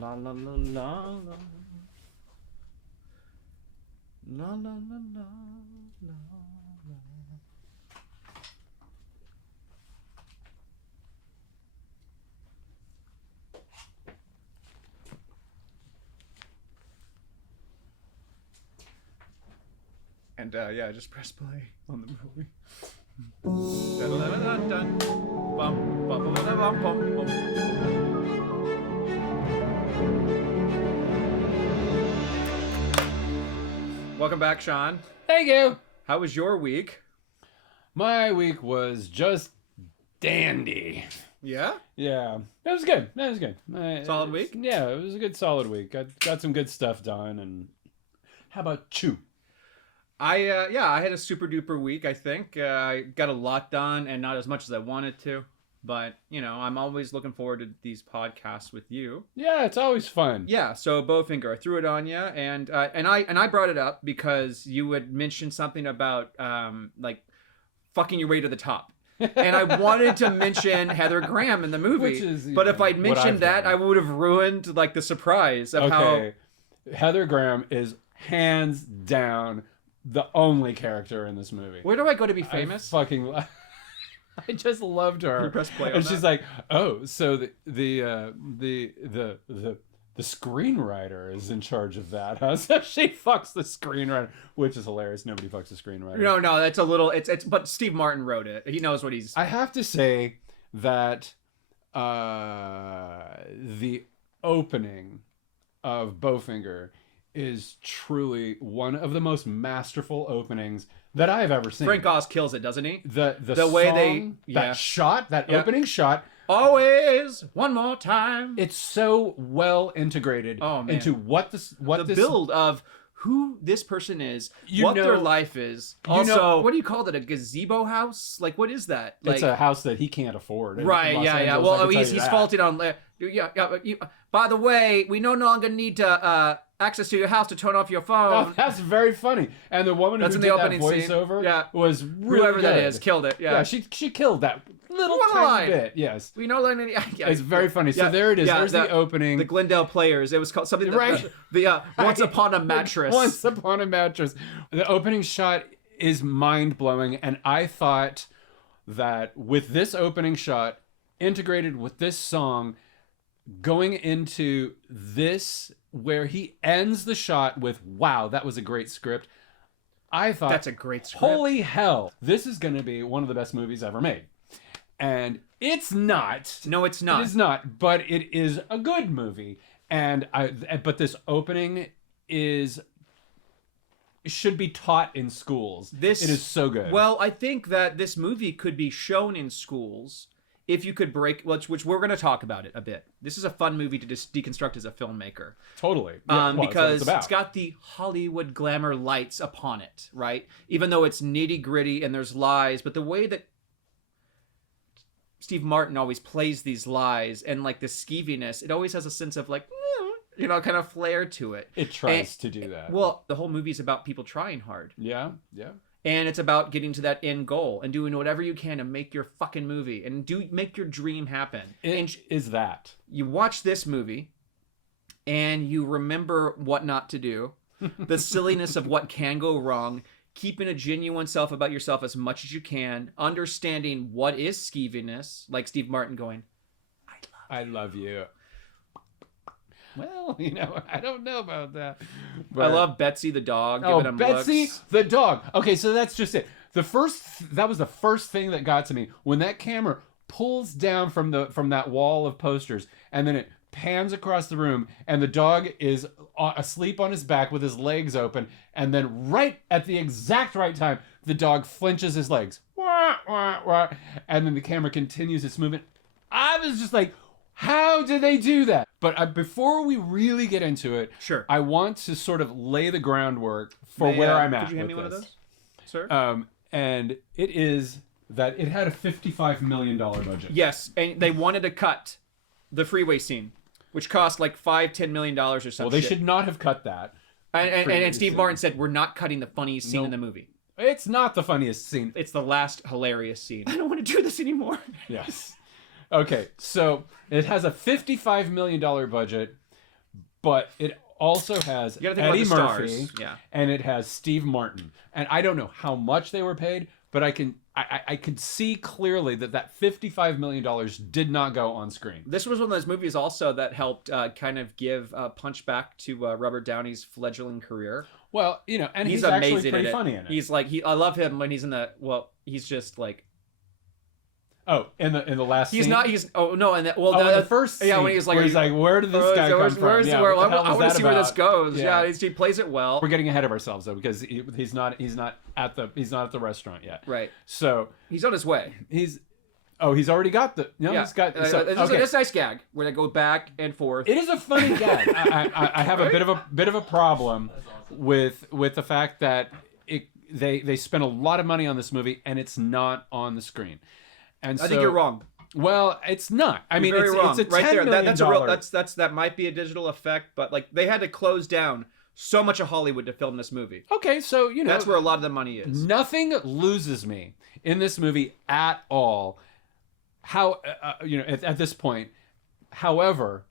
La la la la la. La la la la la la. And yeah, just press play on the movie. Dun-dun-dun-dun-dun. Bum, bum, bum, bum, bum, bum. Welcome back, Sean. Thank you. How was your week? My week was just dandy. Yeah? Yeah, it was good. It was good. Solid week? Yeah, it was a good solid week. Got some good stuff done. And how about you? I had a super duper week, I think. I got a lot done and not as much as I wanted to. But, you know, I'm always looking forward to these podcasts with you. Yeah, it's always fun. Yeah, so Bowfinger, I threw it on you, and I brought it up because you had mentioned something about like fucking your way to the top. And I wanted to mention Heather Graham in the movie. Which is, but if I'd mentioned that, I would have ruined like the surprise of how Heather Graham is hands down the only character in this movie. Where do I go to be famous? I just loved her. You press play on and that? she's like, "Oh, so the screenwriter is in charge of that, huh?" So she fucks the screenwriter, which is hilarious. Nobody fucks the screenwriter. No, that's a little. It's but Steve Martin wrote it. He knows what he's. I have to say that the opening of Bowfinger is truly one of the most masterful openings that I've ever seen. Frank Oz kills it, doesn't he? The way song, that opening shot. Always one more time. It's so well integrated into what this build of who this person is, their life is. Also, what do you call it? A gazebo house? Like, what is that? Like, it's a house that he can't afford. Right? Yeah. Well, he's faulted on. By the way, we no longer need to access to your house to turn off your phone. Oh, that's very funny. And the woman who did that voiceover was really whoever good. that is killed it. Yeah, she killed that little tiny bit. Yes, we no longer. It's very funny. So there it is. There's the opening. The Glendale Players. It was called something. Once Upon a Mattress. Once Upon a Mattress. The opening shot is mind blowing, and I thought that with this opening shot integrated with this song, going into this where he ends the shot with "Wow, that was a great script." I thought that's a great script. Holy hell, this is going to be one of the best movies ever made. And it's not. No, it's not. It is not, but it is a good movie. But this opening should be taught in schools. It is so good. Well, I think that this movie could be shown in schools if you could which we're going to talk about it a bit. This is a fun movie to just deconstruct as a filmmaker. Totally. Yeah, because it's got the Hollywood glamour lights upon it, right? Even though it's nitty gritty and there's lies, but the way that Steve Martin always plays these lies and like the skeeviness, it always has a sense of like, kind of flair to it. It tries to do that. Well, the whole movie is about people trying hard. Yeah. And it's about getting to that end goal and doing whatever you can to make your fucking movie and make your dream happen. Is that. You watch this movie and you remember what not to do, the silliness of what can go wrong, keeping a genuine self about yourself as much as you can, understanding what is skeeviness, like Steve Martin going, I love you. Well, I don't know about that. But I love Betsy the dog. Giving him Betsy looks. the dog. Okay, so that's just it. That was the first thing that got to me when that camera pulls down from that wall of posters, and then it pans across the room, and the dog is asleep on his back with his legs open, and then right at the exact right time, the dog flinches his legs, wah, wah, wah, and then the camera continues its movement. I was just like, how did they do that? But before we really get into it, sure, I want to sort of lay the groundwork for where I'm at. Could you hand me with one of this. those, sir? And it is that it had a $55 million budget. Yes, and they wanted to cut the freeway scene, which cost like $5-10 million or something. Well, they should not have cut that. And Steve Martin said, "We're not cutting the funniest scene in the movie." It's not the funniest scene. It's the last hilarious scene. I don't want to do this anymore. Yes. Okay, so it has a $55 million budget. but it also has You gotta think about Eddie the Murphy, stars. Yeah. and it has Steve Martin. And I don't know how much they were paid, but I could see clearly that $55 million did not go on screen. This was one of those movies also that helped kind of give a punch back to Robert Downey's fledgling career. Well, you know, and he's amazing actually pretty at it. funny in it. He's like, I love him when he's in the, well, he's just like, oh, in the last he's scene? not, he's, oh no, and well, in the first scene, yeah, when he's like, where did this guy come from? Where's Yeah, where, what the hell I was want to that see where this about? goes. Yeah. Yeah, he plays it well. We're getting ahead of ourselves though, because he's not at the restaurant yet. Right. So he's on his way. he's already got the Yeah. he's got so, This okay. is a nice gag where they go back and forth. It is a funny gag. I have a bit of a problem with the fact that they spent a lot of money on this movie and it's not on the screen. And I think you're wrong. Well, it's not. I mean, You're very wrong. it's a $10 right there. million That's a real. That might be a digital effect, but like they had to close down so much of Hollywood to film this movie. okay. So you know That's where a lot of the money is. nothing loses me in this movie at all. How you know at this point, however,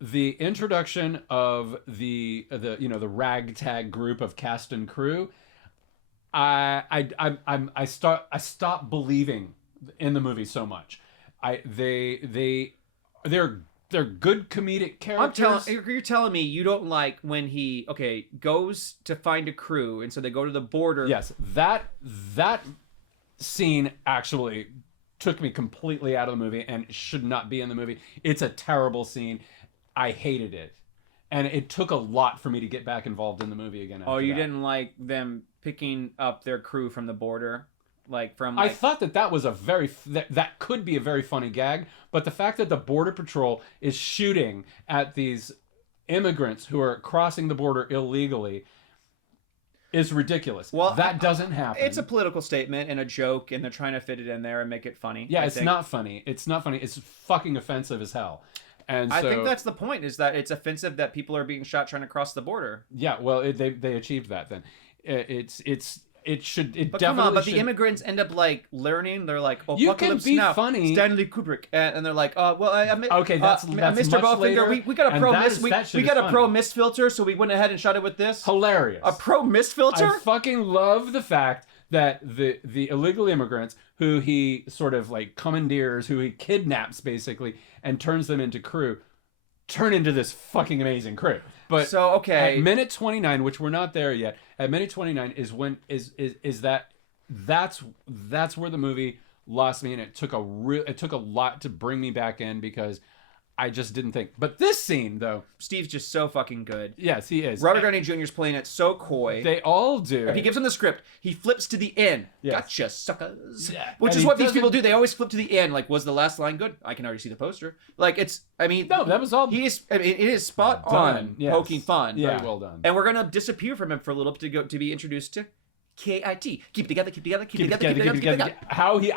the introduction of the ragtag group of cast and crew, I stop believing in the movie so much. They're good comedic characters. You're telling me you don't like when he goes to find a crew, and so they go to the border. Yes, that scene actually took me completely out of the movie and should not be in the movie. It's a terrible scene. I hated it. And it took a lot for me to get back involved in the movie again. Oh, you didn't like them picking up their crew from the border? I thought that was that could be a very funny gag, but the fact that the Border Patrol is shooting at these immigrants who are crossing the border illegally is ridiculous. Well, that doesn't happen. It's a political statement and a joke, and they're trying to fit it in there and make it funny. Yeah, it's not funny. It's not funny. It's fucking offensive as hell. And so, I think that's the point, is that it's offensive that people are being shot trying to cross the border. Yeah, well, they achieved that then. But come on, the immigrants end up like learning. They're like, oh, you can be now, funny. Stanley Kubrick, and they're like, okay, that's much Mr. Bowfinger. later, We got a pro mist. We got a funny. pro mist filter, so we went ahead and shot it with this. Hilarious. A pro mist filter. I fucking love the fact that the illegal immigrants who he sort of like commandeers, who he kidnaps basically, and turns them into crew, turn into this fucking amazing crew. But so at minute 29, which we're not there yet, at minute 29 is when that's where the movie lost me, and it took a lot to bring me back in because I just didn't think. But this scene, though, Steve's just so fucking good. Yes, he is. Robert Downey Jr. is playing it so coy. They all do. If he gives him the script, he flips to the end. Yes. Gotcha, suckers. Yeah. Which And is he what these doesn't- people do. They always flip to the end. Like, was the last line good? I can already see the poster. Like, No, that was all it is spot done. on, Yes. poking fun. Very well done. And we're gonna disappear from him for a little bit to be introduced to KIT. Keep it together, keep it together, keep it together, keep it together.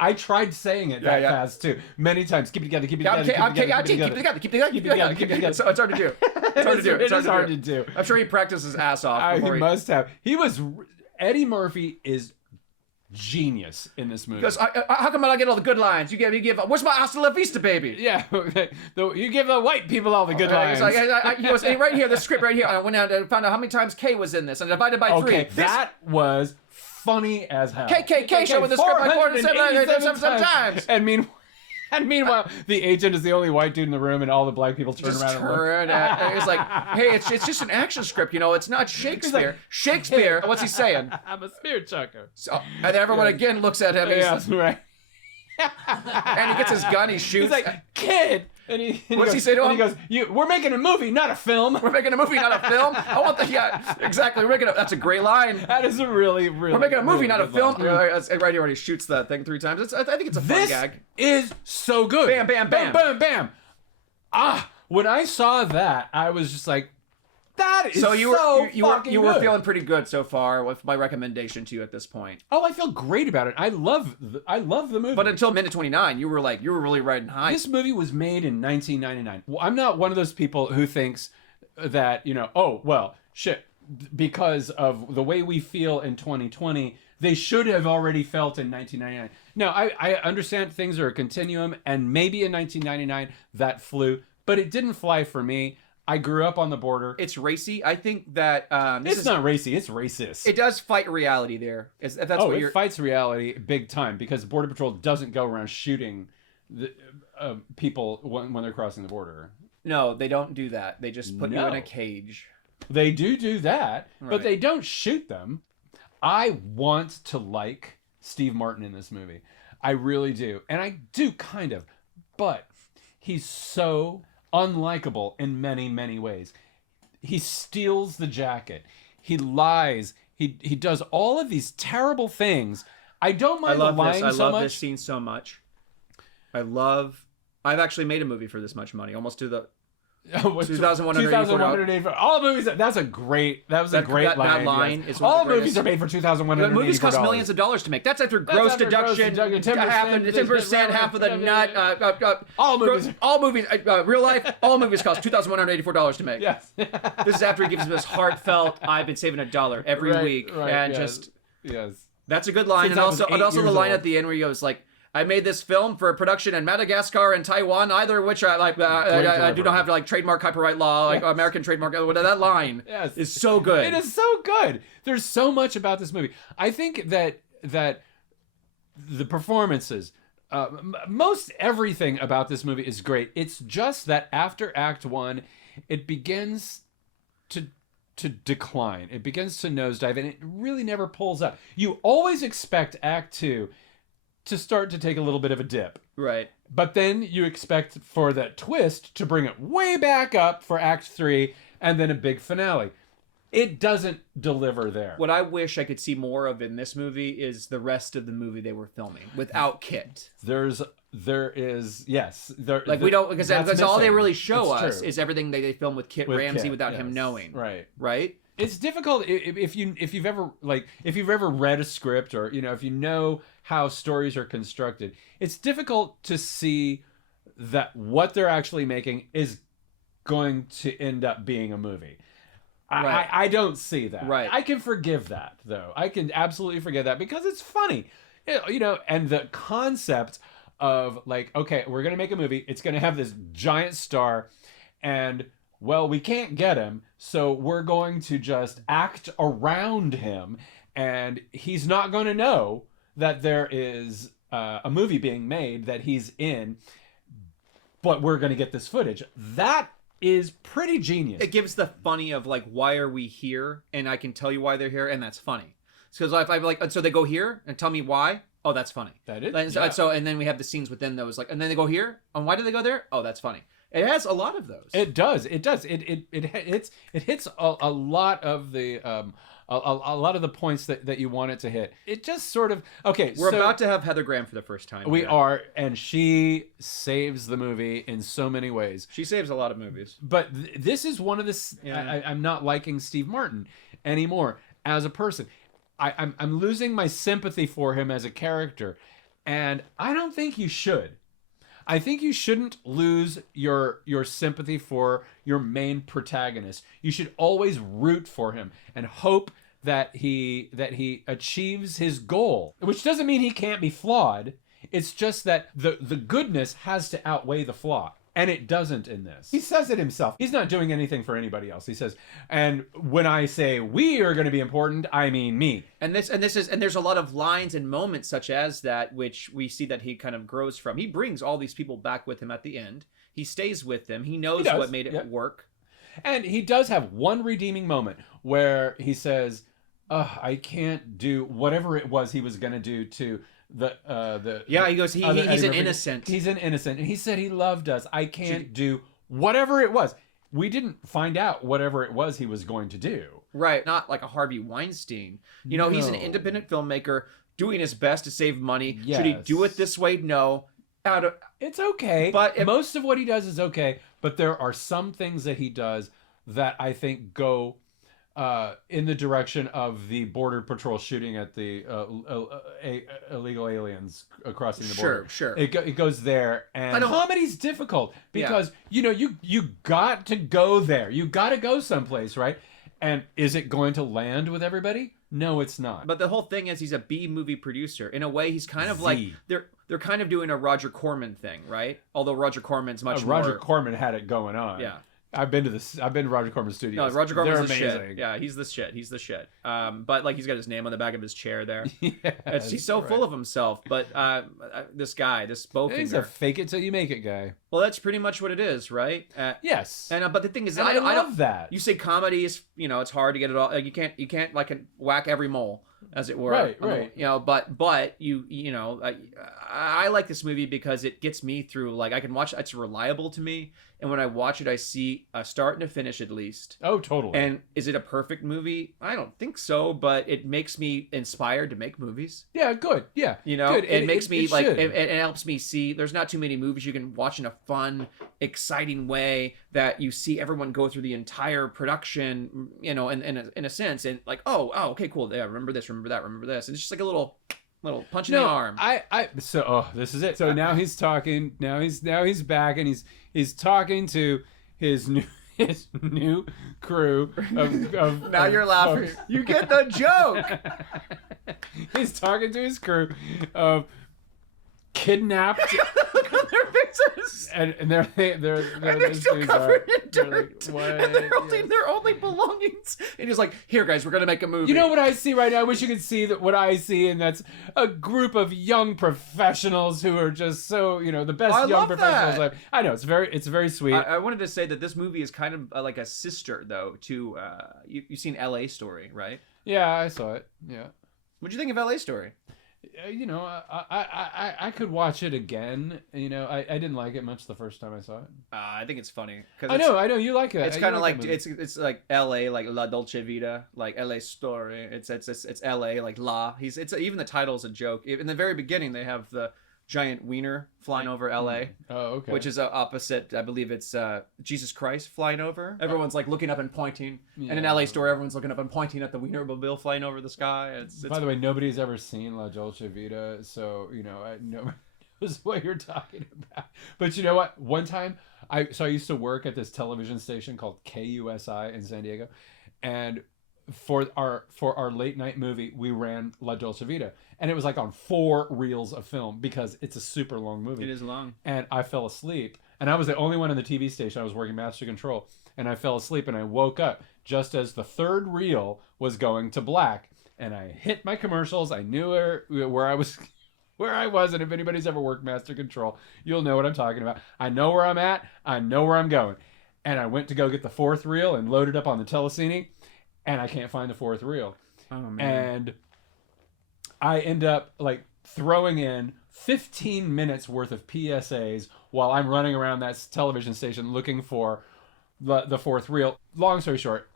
I tried saying it that fast too many times. Keep it together, keep it together. I'm KIT. Keep it together, keep it together, keep it together, keep it together. So it's hard to do. It's hard to do. I'm sure he practiced his ass off. He must have. Eddie Murphy is genius in this movie. Because how come I don't get all the good lines? You give. Where's my hasta la vista, baby? Yeah, you give the white people all the good lines. He goes, hey, right here, the script right here. I went out and found out how many times K was in this, and divided by 3. Okay, that was funny as hell. KKK show with the script like 487 times. And meanwhile, the agent is the only white dude in the room, and all the black people turn around and look. It's like, hey, it's just an action script, It's not Shakespeare. Shakespeare. What's he saying? I'm a spear chucker. So, and everyone again looks at him. Yes, right. And he gets his gun. He shoots. He's like, kid. And what's he say to him? He goes, "We're making a movie, not a film. We're making a movie, not a film. I want exactly. That's a great line. That is a really, really. We're making a movie, not a film. Line. Right here, when he shoots the thing 3 times. I think it's a fun gag. This is so good. Bam, bam, bam, bam, bam, bam. When I saw that, I was just like, that is so you were good. feeling pretty good so far with my recommendation to you at this point. Oh, I feel great about it. I love the movie. But until minute 29, you were really riding high. This movie was made in 1999. Well, I'm not one of those people who thinks that, oh, well, shit, because of the way we feel in 2020, they should have already felt in 1999. No, I understand things are a continuum, and maybe in 1999 that flew, but it didn't fly for me. I grew up on the border. It's racy. I think that It's not racy. It's racist. It does fight reality there. If that's what it you're... fights reality big time because Border Patrol doesn't go around shooting the people when they're crossing the border. No, they don't do that. They just put you in a cage. They do that, Right. but they don't shoot them. I want to like Steve Martin in this movie. I really do. And I do kind of. But he's so unlikable in many, many ways. He steals the jacket. He lies. He does all of these terrible things. I don't mind the lying so much. I love this scene so much. I've actually made a movie for this much money. Almost to the... 2,184. All movies. That was a great line. That line is all movies are made for $2,184. Movies cost millions of dollars to make. That's after gross deduction, 10%, half of the nut. All movies, real life. All movies cost $2,184 to make. Yes. This is after he gives us heartfelt. I've been saving $1 every week, and yes. That's a good line, and also the line at the end where he goes like, I made this film for production in Madagascar and Taiwan, either of which I do not have to like trademark copyright law, like American trademark. That line is so good. It is so good. There's so much about this movie. I think that the performances, most everything about this movie is great. It's just that after Act 1, it begins to decline. It begins to nosedive, and it really never pulls up. You always expect Act 2 to start to take a little bit of a dip. Right. But then you expect for that twist to bring it way back up for Act 3 and then a big finale. It doesn't deliver there. What I wish I could see more of in this movie is the rest of the movie they were filming without Kit. There is like we don't because all they really show us true. Is everything they film with Kit Ramsey without him knowing. Right. It's difficult if you've ever read a script or if you know how stories are constructed. It's difficult to see that what they're actually making is going to end up being a movie. Right. I don't see that. Right. I can forgive that though. I can absolutely forgive that because it's funny. And the concept of like, okay, we're gonna make a movie. It's gonna have this giant star, and well, we can't get him, so we're going to just act around him, and he's not going to know that there is a movie being made that he's in, but we're going to get this footage. That is pretty genius. It gives the funny of like, why are we here? And I can tell you why they're here, and that's funny. Because if I'm like, so they go here and tell me why. Oh, that's funny. That is. And then we have the scenes within those, like, and then they go here. And why do they go there? Oh, that's funny. It has a lot of those. It does. It hits a lot of the a lot of the points that you want it to hit. It just sort of We're about to have Heather Graham for the first time. We are, and she saves the movie in so many ways. She saves a lot of movies. But this is one of the. Yeah. I'm not liking Steve Martin anymore as a person. I'm losing my sympathy for him as a character, and I don't think you should. I think you shouldn't lose your sympathy for your main protagonist. You should always root for him and hope that he achieves his goal, which doesn't mean he can't be flawed. It's just that the goodness has to outweigh the flaw. And it doesn't in this. He says it himself. He's not doing anything for anybody else. He says, and when I say we are going to be important, I mean me. And there's a lot of lines and moments such as that, which we see that he kind of grows from. He brings all these people back with him at the end. He stays with them. He knows what made it work. And he does have one redeeming moment where he says, I can't do whatever it was he was going to do to he goes he's an innocent. He's an innocent, and he said he loved us. I can't do whatever it was. We didn't find out whatever it was he was going to do. Right, not like a Harvey Weinstein. No. He's an independent filmmaker doing his best to save money. Yes. Should he do it this way? No. It's okay. But most of what he does is okay. But there are some things that he does that I think go in the direction of the Border Patrol shooting at the illegal aliens crossing the border. Sure. It goes there, and comedy's difficult because you got to go there. You got to go someplace, right? And is it going to land with everybody? No, it's not. But the whole thing is he's a B movie producer. In a way, he's kind of like they're kind of doing a Roger Corman thing, right? Although Roger Corman's much more... Roger Corman had it going on. Yeah. I've been to Roger Corman's studios. No, Roger Corman's the They're amazing. shit. Yeah, he's the shit. He's the shit. But like he's got his name on the back of his chair there. Yes, He's so full of himself. But this guy, this He's a Bowfinger. fake it till you make it guy. Well, that's pretty much what it is, right? Yes. And but the thing is, And I love that. You say comedy is, it's hard to get it all. Like, you can't like whack every mole, as it were. Right. But I like this movie because it gets me through. Like I can watch. It's reliable to me, and when I watch it, I see a start and a finish at least. Oh, totally. And is it a perfect movie? I don't think so, but it makes me inspired to make movies. Yeah, good. Yeah, Good. It makes me like should. it helps me see. There's not too many movies you can watch in a fun, exciting way that you see everyone go through the entire production. In a sense, and like, oh, okay, cool. Yeah, remember this, remember that, remember this. And it's just like a little punch in the arm. This is it. So now he's talking. Now he's back, and he's talking to his new crew of Now you're laughing. folks. You get the joke. He's talking to his crew of kidnapped, Look on their faces. and they're And they're still dudes covered in they're dirt. like, what? And they're holding Yes. their only belongings. And he's like, here, guys, we're going to make a movie. You know what I see right now? I wish you could see what I see, and that's a group of young professionals who are just so, the best I young love professionals. that. I know, it's very sweet. I wanted to say that this movie is kind of like a sister, though, to, you've seen L.A. Story, right? Yeah, I saw it. Yeah. What'd you think of L.A. Story? I could watch it again. I didn't like it much the first time I saw it. I think it's funny. I know you like it. It's kind of like it's like L.A. like La Dolce Vita, like L.A. Story. It's L.A. like La. It's even the title's a joke. In the very beginning, they have the giant wiener flying over L.A. Oh, okay. Which is opposite. I believe it's Jesus Christ flying over. Everyone's like looking up and pointing, and in L.A. Story, everyone's looking up and pointing at the wienermobile flying over the sky. It's By the way, nobody's ever seen La Dolce Vita, so nobody knows what you're talking about. But you know what? One time, I used to work at this television station called KUSI in San Diego, and for our late night movie, we ran La Dolce Vita, and it was like on 4 reels of film because it's a super long movie. It is long. And I fell asleep, and I was the only one on the TV station. I was working master control, and I fell asleep, and I woke up just as the 3rd reel was going to black, and I hit my commercials. I knew where I was. Where I was, and if anybody's ever worked master control, you'll know what I'm talking about. I know where I'm at. I know where I'm going. And I went to go get the 4th reel and load it up on the telecine, and I can't find the 4th reel. Oh man. And I end up like throwing in 15 minutes worth of PSAs while I'm running around that television station looking for the 4th reel. Long story short,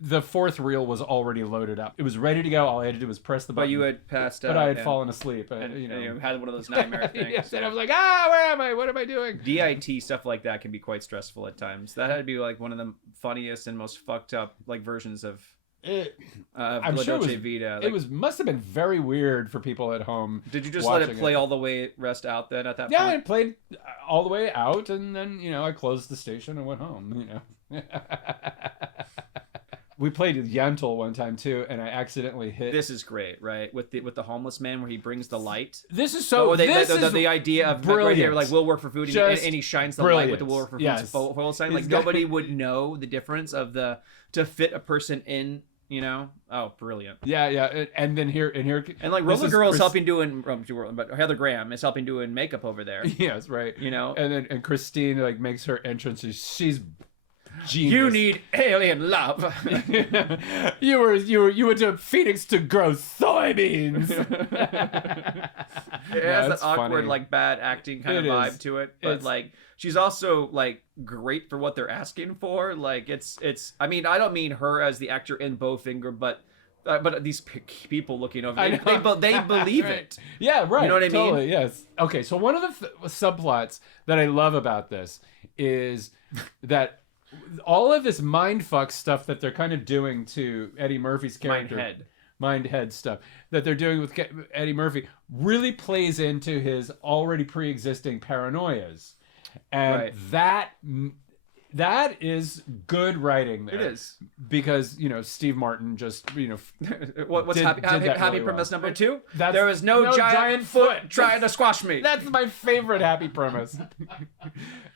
the 4th reel was already loaded up. It was ready to go. All I had to do was press the button. But you had passed out. But I had fallen asleep. And you had one of those nightmare things. Yes, and I was like, where am I? What am I doing? DIT stuff like that can be quite stressful at times. That had to be like one of the funniest and most fucked up like versions of I'm La sure Dolce Vita. It must have been very weird for people at home. Did you just let it play all the way rest out then at that point? Yeah, I played all the way out, and then I closed the station and went home. We played Yentl one time too, and I accidentally hit. This is great, right? With the homeless man where he brings the light. This is so. The idea of brilliant. right here, like we'll work for food, and he shines the light with the will work for food foil sign. Like nobody would know the difference of to fit a person in. Oh, brilliant. Yeah, and then here, and like Roller Girl's helping doing, but Heather Graham is helping doing makeup over there. Yes, right. And Christine like makes her entrance. She's genius. You need alien love. you went to Phoenix to grow soybeans. It has that awkward, funny. like bad acting kind of vibe to it, but like she's also like great for what they're asking for. Like it's. I mean, I don't mean her as the actor in Bowfinger, but these people looking over, they believe right. it. Yeah, right. You know what I mean? Totally, yes. Okay, so one of the subplots that I love about this is that all of this mindfuck stuff that they're kind of doing to Eddie Murphy's character, Mindhead stuff that they're doing with Eddie Murphy really plays into his already pre-existing paranoias, and That is good writing there. It is. Because, Steve Martin just, What's did happy that really premise well. number 2? That's- There is no giant foot trying to squash me. That's my favorite happy premise.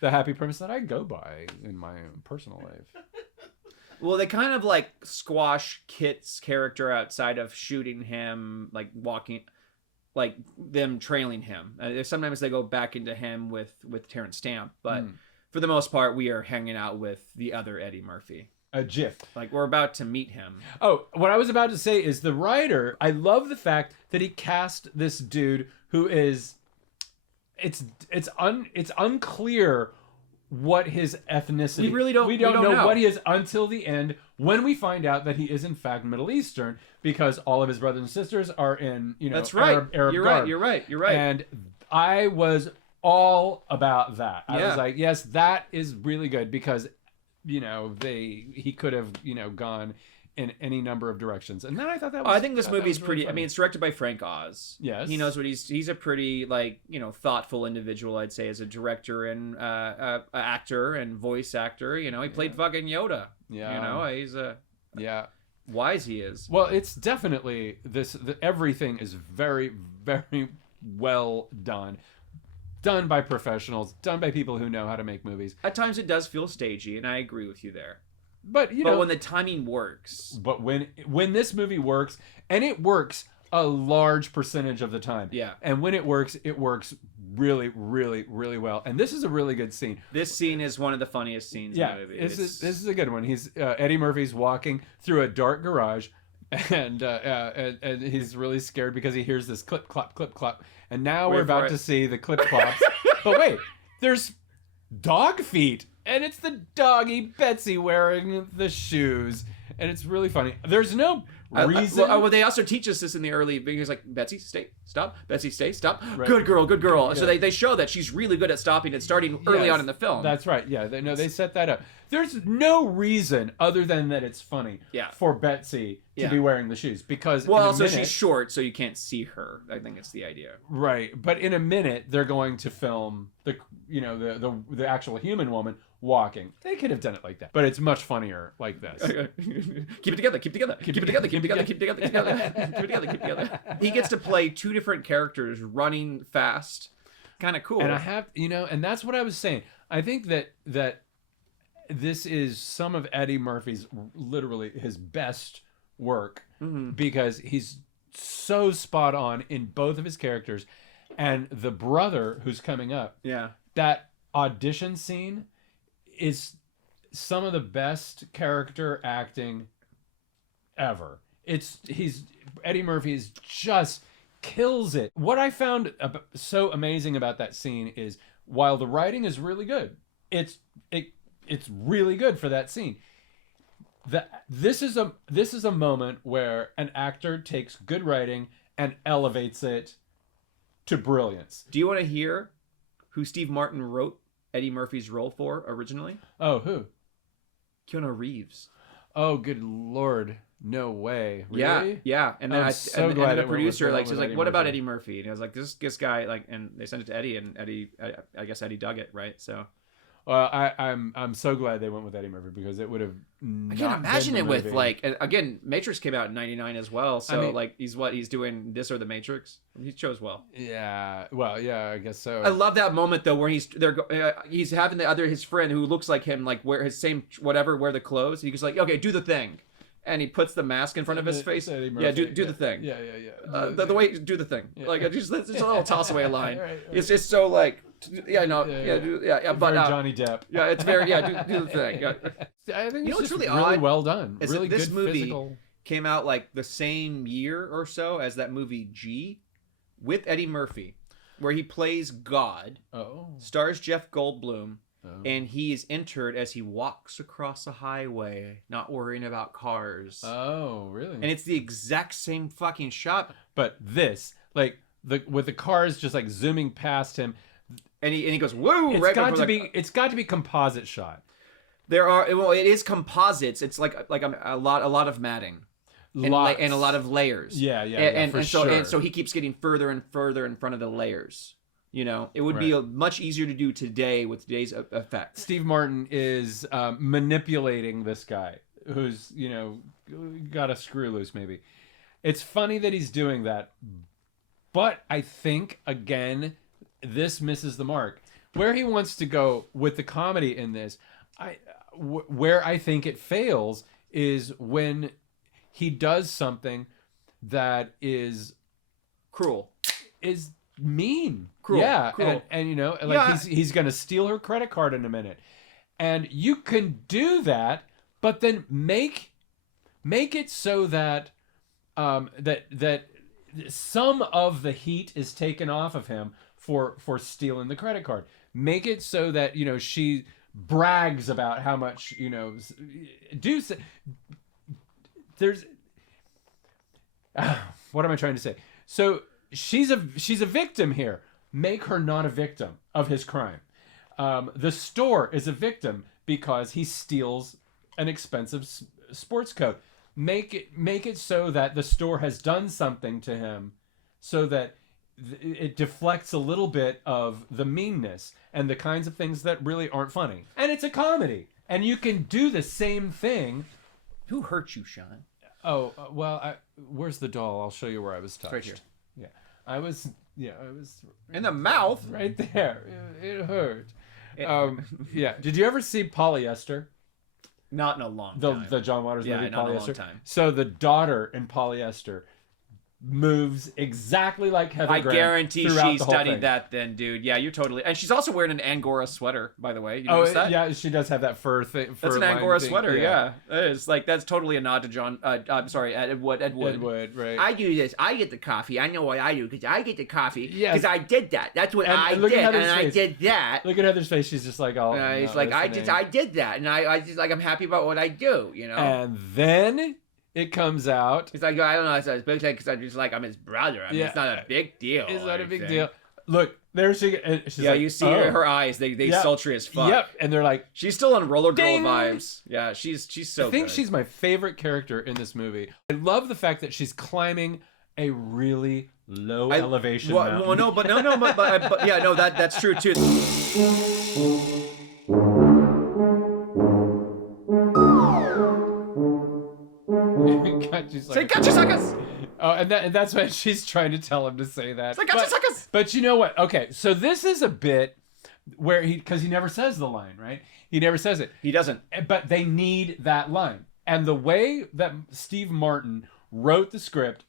The happy premise that I go by in my personal life. Well, they kind of like squash Kit's character outside of shooting him, like walking, like them trailing him. Sometimes they go back into him with Terrence Stamp, but for the most part, we are hanging out with the other Eddie Murphy. A GIF. Like we're about to meet him. Oh, what I was about to say is the writer, I love the fact that he cast this dude who is, it's unclear what his ethnicity. We don't know what he is until the end, when we find out that he is in fact Middle Eastern, because all of his brothers and sisters are in, That's right. Arab garb. You're right. And I was all about that. I Yeah. was like, yes, that is really good, because he could have gone in any number of directions, and then I thought that was. I think this movie's pretty. Really I mean, it's directed by Frank Oz. Yes, he knows what he's a pretty thoughtful individual. I'd say as a director and actor and voice actor. He played fucking Yoda. Yeah, he's a yeah. Wise he is. Well, it's definitely everything is very, very well done. Done by professionals, done by people who know how to make movies. At times it does feel stagey, and I agree with you there. But when the timing works. But when this movie works, and it works a large percentage of the time. Yeah. And when it works really, really, really well. And this is a really good scene. This scene is one of the funniest scenes in the movie. This is a good one. He's Eddie Murphy's walking through a dark garage, and he's really scared because he hears this clip clop, and now we're about to see the clip clops. But wait, there's dog feet, and it's the doggy Betsy wearing the shoes, and it's really funny. There's no reason. Well, they also teach us this in the early videos, like Betsy, stay, stop. Betsy, stay, stop. Right. Good girl. Yeah. So they show that she's really good at stopping and starting early on in the film. That's right. Yeah, they set that up. There's no reason other than that it's funny for Betsy to be wearing the shoes, because she's short, so you can't see her. I think it's the idea. Right, but in a minute they're going to film the actual human woman walking. They could have done it like that, but it's much funnier like this. Keep it together. He gets to play two different characters running fast. Kind of cool. And I have, and that's what I was saying. I think that this is some of Eddie Murphy's, literally his best work, because he's so spot on in both of his characters. And the brother who's coming up, that audition scene is some of the best character acting ever. Eddie Murphy's just kills it. What I found so amazing about that scene is, while the writing is really good, it's really good for that scene. This is a moment where an actor takes good writing and elevates it to brilliance. Do you want to hear who Steve Martin wrote Eddie Murphy's role for originally? Oh, who? Keanu Reeves. Oh, good Lord. No way. Really? Yeah. And then the producer she's like, "What about Eddie Murphy?" And I was like, "This guy," and they sent it to Eddie, and Eddie, I guess Eddie dug it, right? So. Well, I'm so glad they went with Eddie Murphy, because it would have. I can't imagine it with again, Matrix came out in '99 as well, so he's doing this or the Matrix. He chose well. Yeah, well, yeah, I guess so. I love that moment though, where he's having his friend who looks like him, like wear his same wear the clothes. He goes like, "Okay, do the thing," and he puts the mask in front of his face. Yeah, do the thing. Yeah. The way do the thing. Yeah. Like it's just a little toss away line. Right. It's just so like. But Johnny Depp. Yeah, it's very do the thing. Yeah. I think it's what's really odd well done. Is really this good movie physical. Came out like the same year or so as that movie G, with Eddie Murphy, where he plays God. Oh. Stars Jeff Goldblum, and he is entered as he walks across a highway, not worrying about cars. Oh, really? And it's the exact same fucking shot. But this, like with the cars just like zooming past him. And he goes, whoa! It's got to be composite shot. It is composites. It's like a lot of matting, and a lot of layers. Yeah, and so he keeps getting further and further in front of the layers. You know, it would be much easier to do today with today's effects. Steve Martin is manipulating this guy who's, got a screw loose maybe. It's funny that he's doing that, but I think, again, this misses the mark. Where he wants to go with the comedy in this, where I think it fails is when he does something that is cruel. Is mean. Cruel. Yeah. Cruel. And he's going to steal her credit card in a minute. And you can do that, but then make it so that that some of the heat is taken off of him for stealing the credit card. Make it so that, she brags about how much, there's what am I trying to say? So she's a victim here. Make her not a victim of his crime. The store is a victim because he steals an expensive sports coat. Make it so that the store has done something to him, so that it deflects a little bit of the meanness and the kinds of things that really aren't funny. And it's a comedy, and you can do the same thing. Who hurt you, Sean? Oh well, where's the doll? I'll show you where I was touched. Right here. Yeah, I was in the mouth. Right there. It hurt. Yeah. Did you ever see Polyester? Not in a long time. The John Waters movie, not Polyester. in a long time. So the daughter in Polyester moves exactly like Heather Graham. I guarantee throughout she the whole thing. studied that then, dude. Yeah, you're totally... And she's also wearing an Angora sweater, by the way. You notice that? Yeah, she does have that fur thing. That's an Angora sweater, yeah. It's like, that's totally a nod to John... I'm sorry, Ed Wood. Right. I do this. I get the coffee. I know what I do because I get the coffee. Yes. Because I did that. That's what I look did. at Heather's And I face. did that. Look at Heather's face. She's just like, oh. He's like, I did that. And I just like, I'm happy about what I do, And then... it comes out. He's like, I don't know. It's a big thing because I'm just like, I'm his brother. I mean, it's not a big deal. It's not a big deal. Look, there she she's yeah, like, you see her eyes. They sultry as fuck. Yep, and they're like, she's still on Roller Girl ding! vibes. Yeah, she's so. I think good. she's my favorite character in this movie. I love the fact that she's climbing a really low elevation mountain. Well, no, but yeah, no, that's true too. Say gotcha suckers! Oh, and that's why she's trying to tell him to say that. Say gotcha suckers! But you know what? Okay, so this is a bit where because he never says the line, right? He never says it. He doesn't. But they need that line. And the way that Steve Martin wrote the script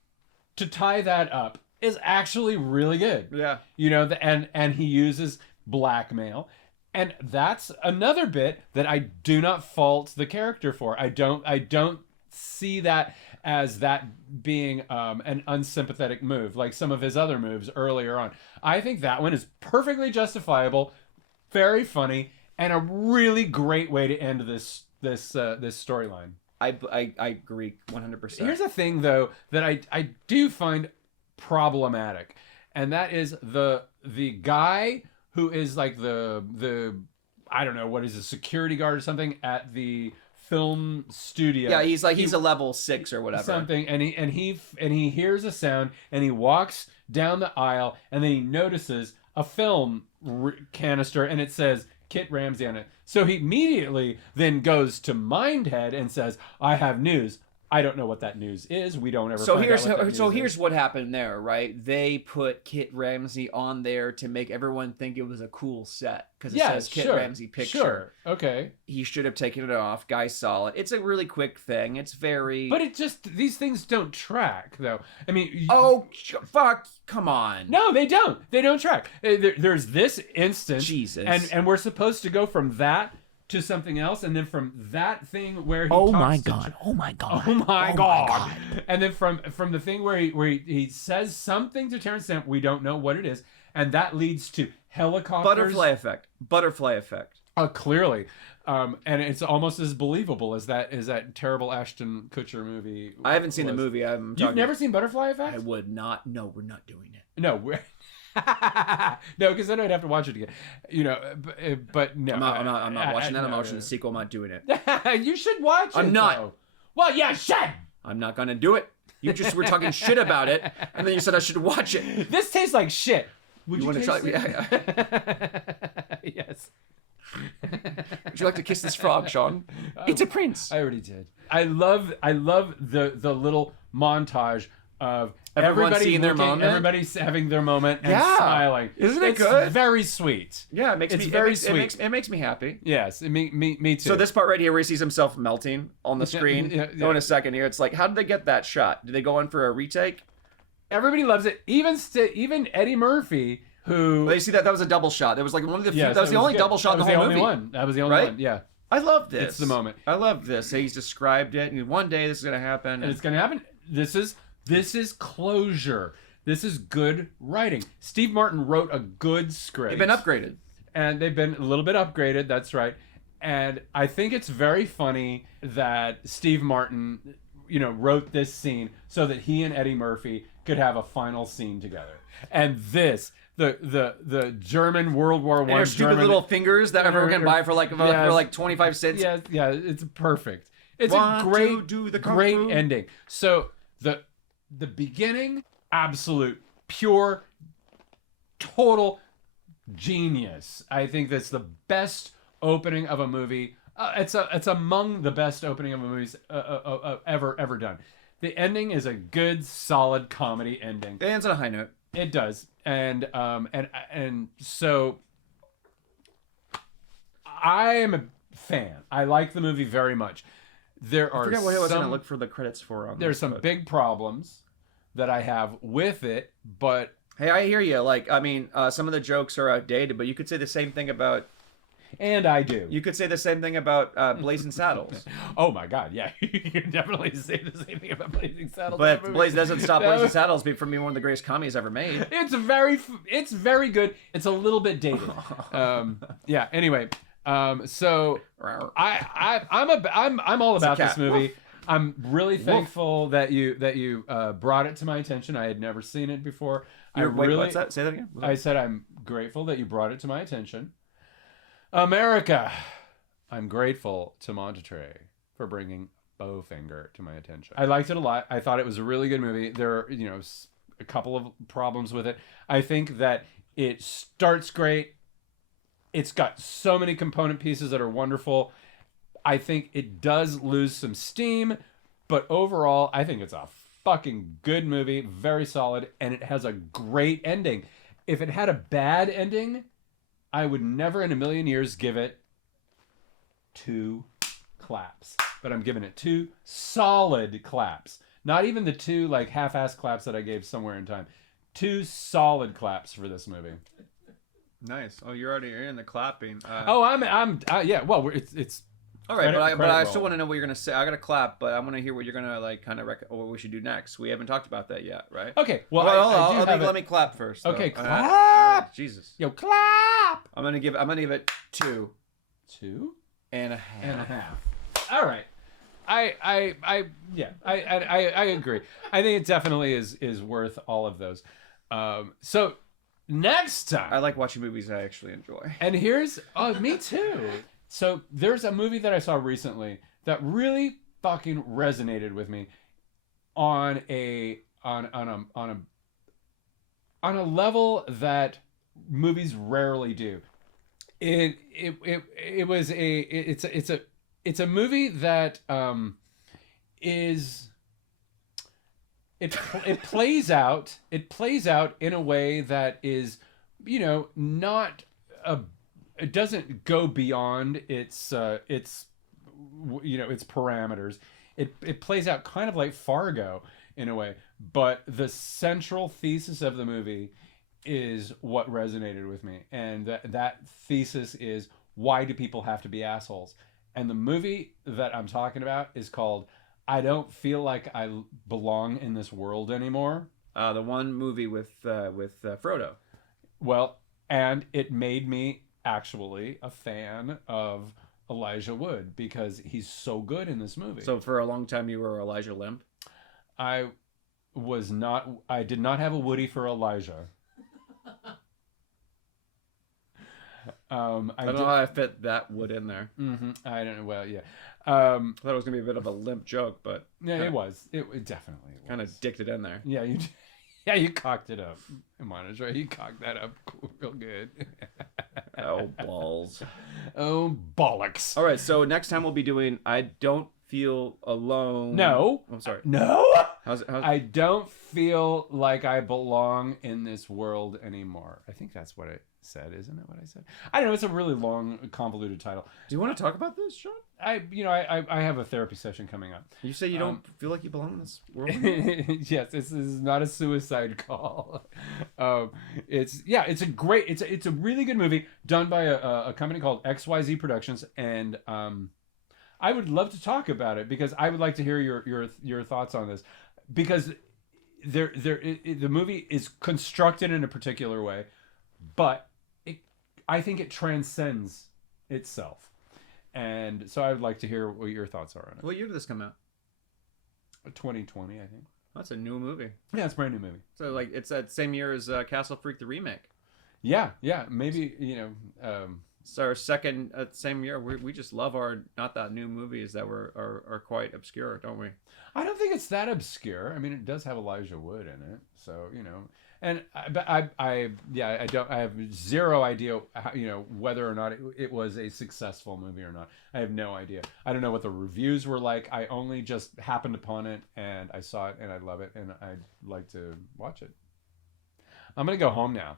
to tie that up is actually really good. Yeah. And he uses blackmail. And that's another bit that I do not fault the character for. I don't see that as that being an unsympathetic move like some of his other moves earlier on. I think that one is perfectly justifiable, very funny, and a really great way to end this storyline. I agree 100%. Here's a thing though that I do find problematic, and that is the guy who is like the I don't know what is a security guard or something at the film studio. Yeah, he's a level 6 or whatever. Something, and he hears a sound, and he walks down the aisle, and then he notices a film canister, and it says Kit Ramsey on it. So he immediately then goes to Mindhead and says, "I have news." I don't know what that news is. We don't ever. So find out what that news here's is. what happened there, right? They put Kit Ramsey on there to make everyone think it was a cool set because it says Kit Ramsey picture. Sure. Okay. He should have taken it off. Guys saw it. It's a really quick thing. It's very. But it just these things don't track though. I mean. Oh fuck! Come on. No, they don't. They don't track. There's this instance. Jesus. And we're supposed to go from that to something else, and then from that thing where he Oh talks my to god! Oh my god! Oh my god! And then from the thing where he says something to Terrence Stamp, we don't know what it is, and that leads to helicopters. Butterfly effect. Clearly, and it's almost as believable as that terrible Ashton Kutcher movie. I haven't seen the movie. You've never seen Butterfly Effect? I would not. No, we're not doing it. No, no, because then I'd have to watch it again. But no, I'm not watching that. I'm watching the sequel. I'm not doing it. You should watch it. I'm not. Though. Well, yeah, should. I'm not gonna do it. You just were talking shit about it, and then you said I should watch it. This tastes like shit. Would You you, wanna taste try- it? Yes. Would you like to kiss this frog, Sean? It's a prince. I already did. I love the little montage of Everyone everybody seeing their looking, moment? everybody's having their moment and Yeah. smiling. Isn't it it's good? Very sweet. Yeah, it makes It's me very it sweet. It makes me happy. Yes, me too. So this part right here where he sees himself melting on the screen. yeah. Go in a second here. It's like, how did they get that shot? Did they go in for a retake? everybody loves it. Even Eddie Murphy, who Well, you see that was a double shot. That was like one of the few, yes, that was the only good. double shot in the That whole was movie. the only one. That was the only Right? one. Yeah, I love this. it's the moment. I love this. He's described it, and one day this is gonna happen. And it's gonna happen. This is closure. This is good writing. Steve Martin wrote a good script. They've been upgraded. And they've been a little bit upgraded, that's right. And I think it's very funny that Steve Martin, wrote this scene so that he and Eddie Murphy could have a final scene together. And this, the German World War And I their stupid German little fingers that everyone can buy for like 25 cents. yeah, it's perfect. It's Want a great, to do the kung great fu? ending. So the beginning, absolute, pure, total genius. I think that's the best opening of a movie. It's among the best opening of a movies ever done. The ending is a good, solid comedy ending. It ends on a high note. It does, and so I am a fan. I like the movie very much. There I are forget what I was gonna some look for the credits for. On there's this, some but- big problems that I have with it, but Hey, I hear you. Like, I mean, some of the jokes are outdated, but you could say the same thing about. and I do. You could say the same thing about Blazing Saddles. Oh my God, yeah, you can definitely say the same thing about Blazing Saddles. But That movie. Blaze doesn't stop That Blazing was- Saddles from being one of the greatest comedies ever made. It's very good. It's a little bit dated. Yeah. Anyway, so I'm all about cat. this movie. I'm really thankful that you brought it to my attention. I had never seen it before. Wait, what's that? Say that again. I said I'm grateful that you brought it to my attention. America, I'm grateful to Montetre for bringing Bowfinger to my attention. I liked it a lot. I thought it was a really good movie. There are, a couple of problems with it. I think that it starts great. It's got so many component pieces that are wonderful. I think it does lose some steam, but overall, I think it's a fucking good movie, very solid, and it has a great ending. If it had a bad ending, I would never in a million years give it 2 claps. But I'm giving it 2 solid claps. Not even the 2 like half-ass claps that I gave Somewhere in Time. 2 solid claps for this movie. Nice. Oh, you're in the clapping. Yeah. Well, it's All right, credit but I roll. still want to know what you're gonna say. I gotta clap, but I want to hear what you're gonna like, kind of what we should do next. We haven't talked about that yet, right? okay. Well, Let me clap first. Okay, though. clap. Jesus. Yo, clap. I'm gonna give it 2 2 and a half. and a half. All right. I agree. I think it definitely is worth all of those. So next time, I like watching movies I actually enjoy. and here's me too. So there's a movie that I saw recently that really fucking resonated with me on a level that movies rarely do. It's a movie that it plays out in a way that is, not it doesn't go beyond its parameters. It plays out kind of like Fargo in a way, but the central thesis of the movie is what resonated with me, and that thesis is, why do people have to be assholes? And the movie that I'm talking about is called I Don't Feel Like I Belong in This World Anymore. The one movie with Frodo. Well, and it made me actually a fan of Elijah Wood because he's so good in this movie. So for a long time you were Elijah Limp. I did not have a Woody for Elijah. I don't know how I fit that wood in there. I don't know. Well, yeah. I thought it was gonna be a bit of a limp joke, but Yeah, it was. It definitely was. kind of dicked it in there. Yeah, you. Yeah, you cocked it up. Monitor, you cocked that up real good. Oh, balls. Oh, bollocks. All right, so next time we'll be doing I Don't Feel Alone. No. I'm sorry. No. How's I don't feel like I belong in this world anymore. I think that's what it said, isn't it? What I said? I don't know. It's a really long, convoluted title. Do you want to talk about this, Sean? I have a therapy session coming up. You say you don't feel like you belong in this world? Yes, this is not a suicide call. It's a really good movie done by a company called XYZ Productions, and I would love to talk about it because I would like to hear your thoughts on this, because the movie is constructed in a particular way, but I think it transcends itself. And so I would like to hear what your thoughts are on it. What year did this come out? 2020, I think. That's a new movie. Yeah, it's a brand new movie. So like it's that same year as Castle Freak the remake. Yeah, maybe It's our second same year. We just love our not that new movies that are quite obscure, don't we? I don't think it's that obscure. I mean, it does have Elijah Wood in it, so And I have zero idea how, whether or not it was a successful movie or not. I have no idea. I don't know what the reviews were like. I only just happened upon it and I saw it and I love it and I'd like to watch it. I'm gonna go home now.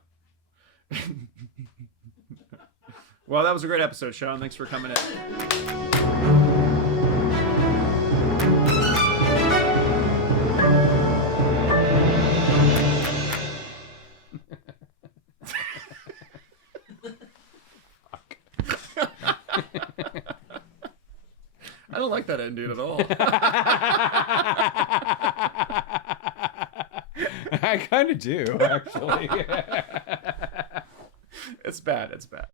Well, that was a great episode, Sean. Thanks for coming in. I don't like that ending at all. I kind of do, actually. It's bad. It's bad.